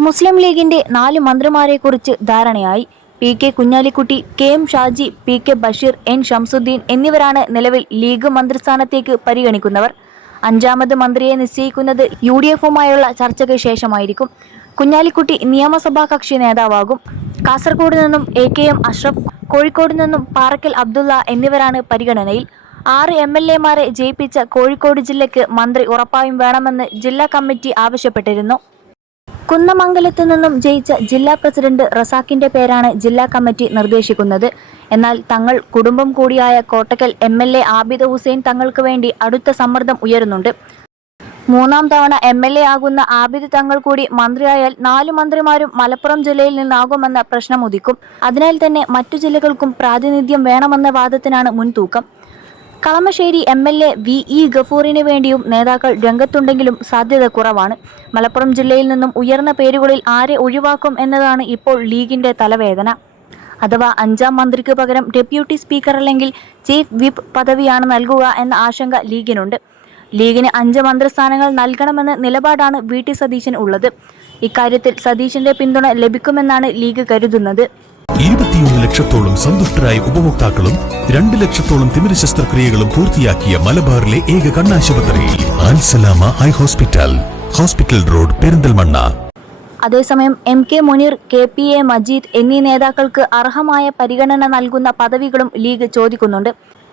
മുസ്ലിം ലീഗിന്റെ 4 മന്ത്രിമാരെക്കുറിച്ച് ധാരണയായി. P K Kunhalikutty, K M Shaji, P K Basheer, N Shamsuddin എന്നിവരാണ് നിലവിൽ ലീഗ് മന്ത്രിസ്ഥാനത്തേക്ക് പരിഗണിക്കുന്നവർ. 5ാമത് മന്ത്രിയെ നിശ്ചയിക്കുന്നത് UDFുമായുള്ള ചർച്ചയ്ക്ക് ശേഷമായിരിക്കും. കുഞ്ഞാലിക്കുട്ടി നിയമസഭാ കക്ഷി നേതാവാകും. കാസർഗോഡ് നിന്നും AKM അഷ്റഫ്, കോഴിക്കോട് നിന്നും പാറക്കൽ അബ്ദുള്ള എന്നിവരാണ് പരിഗണനയിൽ. 6 MLAമാരെ ജയിപ്പിച്ച കോഴിക്കോട് ജില്ലയ്ക്ക് മന്ത്രി ഉറപ്പായും വേണമെന്ന് ജില്ലാ കമ്മിറ്റി ആവശ്യപ്പെട്ടിരുന്നു. കുന്നമംഗലത്തു നിന്നും ജയിച്ച ജില്ലാ പ്രസിഡന്റ് റസാഖിന്റെ പേരാണ് ജില്ലാ കമ്മിറ്റി നിർദ്ദേശിക്കുന്നത്. എന്നാൽ തങ്ങൾ കുടുംബം കൂടിയായ കോട്ടക്കൽ MLA ആബിദ് ഹുസൈൻ തങ്ങൾക്ക് വേണ്ടി അടുത്ത സമ്മർദ്ദം ഉയരുന്നുണ്ട്. 3ാം തവണ MLA ആകുന്ന ആബിദ് തങ്ങൾ കൂടി മന്ത്രിയായാൽ 4 മന്ത്രിമാരും മലപ്പുറം ജില്ലയിൽ നിന്നാകുമെന്ന പ്രശ്നമുദിക്കും. അതിനാൽ തന്നെ മറ്റു ജില്ലകൾക്കും പ്രാതിനിധ്യം വേണമെന്ന വാദത്തിനാണ് മുൻതൂക്കം. കളമശ്ശേരി MLA VE ഗഫൂറിന് വേണ്ടിയും നേതാക്കൾ രംഗത്തുണ്ടെങ്കിലും സാധ്യത കുറവാണ്. മലപ്പുറം ജില്ലയിൽ നിന്നും ഉയർന്ന പേരുകളിൽ ആരെ ഒഴിവാക്കും എന്നതാണ് ഇപ്പോൾ ലീഗിന്റെ തലവേദന. അഥവാ 5ാം മന്ത്രിക്ക് പകരം ഡെപ്യൂട്ടി സ്പീക്കർ അല്ലെങ്കിൽ ചീഫ് വിപ്പ് പദവിയാണ് നൽകുക എന്ന ആശങ്ക ലീഗിനുണ്ട്. ലീഗിന് 5 മന്ത്രിസ്ഥാനങ്ങൾ നൽകണമെന്ന നിലപാടാണ് VT സതീശൻ ഉള്ളത്. ഇക്കാര്യത്തിൽ സതീശന്റെ പിന്തുണ ലഭിക്കുമെന്നാണ് ലീഗ് കരുതുന്നത്. 21 ലക്ഷത്തോളം സന്തുഷ്ടരായ ഉപഭോക്താക്കളും 2 ലക്ഷത്തോളം തിമിര ശസ്ത്രക്രിയകളും പൂർത്തിയാക്കിയ മലബാറിലെ ഏക കണ്ണാശുപത്രി Al Salama eye hospital, hospital road, Perinthalmanna. അതേസമയം MK മുനീർ, KPA മജീദ് എന്നീ നേതാക്കൾക്ക് അർഹമായ പരിഗണന നൽകുന്ന പദവികളും ലീഗ് ചോദിക്കുന്നുണ്ട്.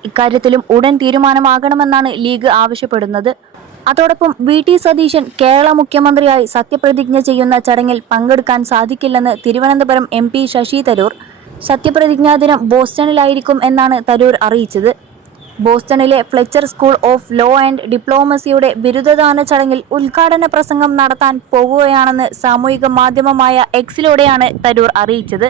ഇക്കാര്യത്തിലും ഉടൻ തീരുമാനമാകണമെന്നാണ് ലീഗ് ആവശ്യപ്പെടുന്നത്. അതോടൊപ്പം VT സതീശൻ കേരള മുഖ്യമന്ത്രിയായി സത്യപ്രതിജ്ഞ ചെയ്യുന്ന ചടങ്ങിൽ പങ്കെടുക്കാൻ സാധിക്കില്ലെന്ന് തിരുവനന്തപുരം MP ശശി തരൂർ. സത്യപ്രതിജ്ഞാ ദിനം ബോസ്റ്റണിലായിരിക്കും എന്നാണ് തരൂർ അറിയിച്ചത്. ബോസ്റ്റണിലെ Fletcher school of law and ഡിപ്ലോമസിയുടെ ബിരുദദാന ചടങ്ങിൽ ഉദ്ഘാടന പ്രസംഗം നടത്താൻ പോകുകയാണെന്ന് സാമൂഹിക മാധ്യമമായ Xലൂടെയാണ് തരൂർ അറിയിച്ചത്.